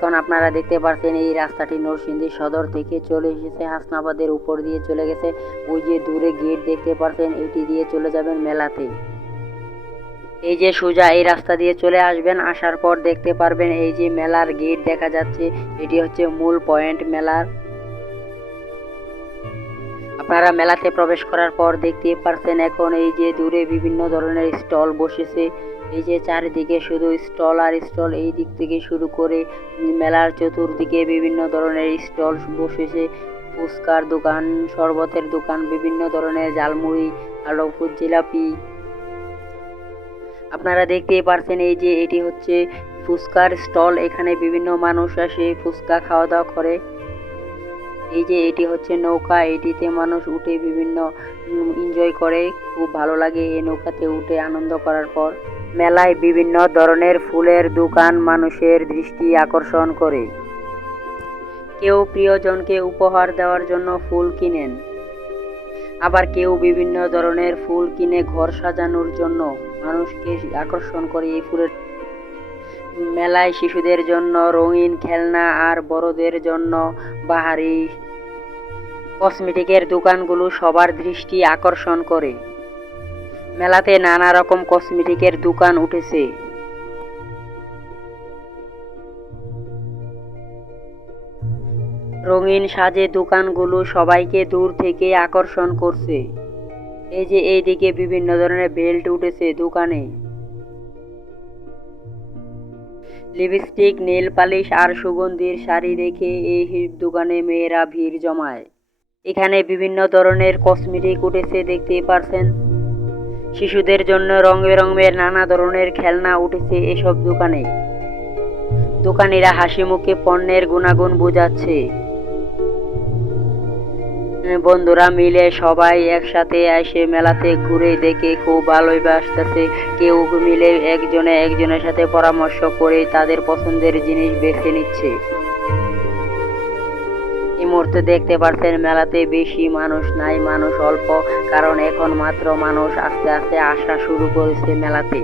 এখন আপনারা দেখতে পাচ্ছেন এই রাস্তাটি নরসিংদী সদর থেকে চলে এসেছে হাসনাবাদের উপর দিয়ে চলে গেছে। ওই যে দূরে গেট দেখতে পাচ্ছেন, এটি দিয়ে চলে যাবেন মেলাতে। এই যে সোজা এই রাস্তা দিয়ে চলে আসবেন, আসার পর দেখতে পারবেন এই যে মেলার গেট দেখা যাচ্ছে, এটি হচ্ছে মূল পয়েন্ট মেলার। আপনারা মেলাতে প্রবেশ করার পর দেখতে পাচ্ছেন এখন এই যে দূরে বিভিন্ন ধরনের স্টল বসেছে। এই যে চারিদিকে শুধু স্টল আর স্টল, এই দিক থেকে শুরু করে মেলার চতুর্দিকে বিভিন্ন ধরনের স্টল বসেছে। ফুচকার দোকান, শরবতের দোকান, বিভিন্ন ধরনের ঝালমুড়ি, আলু জিলাপি। আপনারা দেখতেই পারছেন এই যে এটি হচ্ছে ফুচকার স্টল, এখানে বিভিন্ন মানুষ আসে ফুচকা খাওয়া দাওয়া করে। এই যে এটি হচ্ছে নৌকা, এটিতে মানুষ উঠে বিভিন্ন এনজয় করে, খুব ভালো লাগে এই নৌকাতে উঠে আনন্দ করার পর। মেলায় বিভিন্ন ধরনের ফুলের দোকান মানুষের দৃষ্টি আকর্ষণ করে। কেউ প্রিয়জনকে উপহার দেওয়ার জন্য ফুল কিনেন, আবার কেউ বিভিন্ন ধরনের ফুল কিনে ঘর সাজানোর জন্য মানুষকে আকর্ষণ করে এই ফুলের। মেলায় শিশুদের জন্য রঙিন খেলনা আর বড়দের জন্য বাহারি কসমেটিকের দোকানগুলো সবার দৃষ্টি আকর্ষণ করে। মেলাতে নানা রকম কসমেটিকের দোকান উঠেছে। রঙিন সাজে দোকানগুলো সবাইকে দূর থেকে আকর্ষণ করছে। এই যে এইদিকে বিভিন্ন ধরনের বেল্ট উঠেছে দোকানে। লিপস্টিক, নেল পালিশ আর সুগন্ধির শাড়ি দেখে এই দোকানে মেয়েরা ভিড় জমায়। এখানে বিভিন্ন ধরনের কসমেটিক উঠেছে দেখতে পারছেন। শিশুদের জন্য রং বেরঙের নানা ধরনের খেলনা উঠেছে এসব দোকানে। দোকানিরা হাসি মুখে পণ্যের গুণাগুণ বোঝাচ্ছে। বন্ধুরা মিলে সবাই একসাথে এসে মেলাতে ঘুরে দেখে খুব ভালোই বাসতেছে। কেউ মিলে একজনের সাথে পরামর্শ করে তাদের পছন্দের জিনিস বেছে নিচ্ছে। এই মুহূর্তে দেখতে পাচ্ছেন মেলাতে বেশি মানুষ নাই, মানুষ অল্প, কারণ এখন মাত্র মানুষ আস্তে আস্তে আসা শুরু করেছে মেলাতে।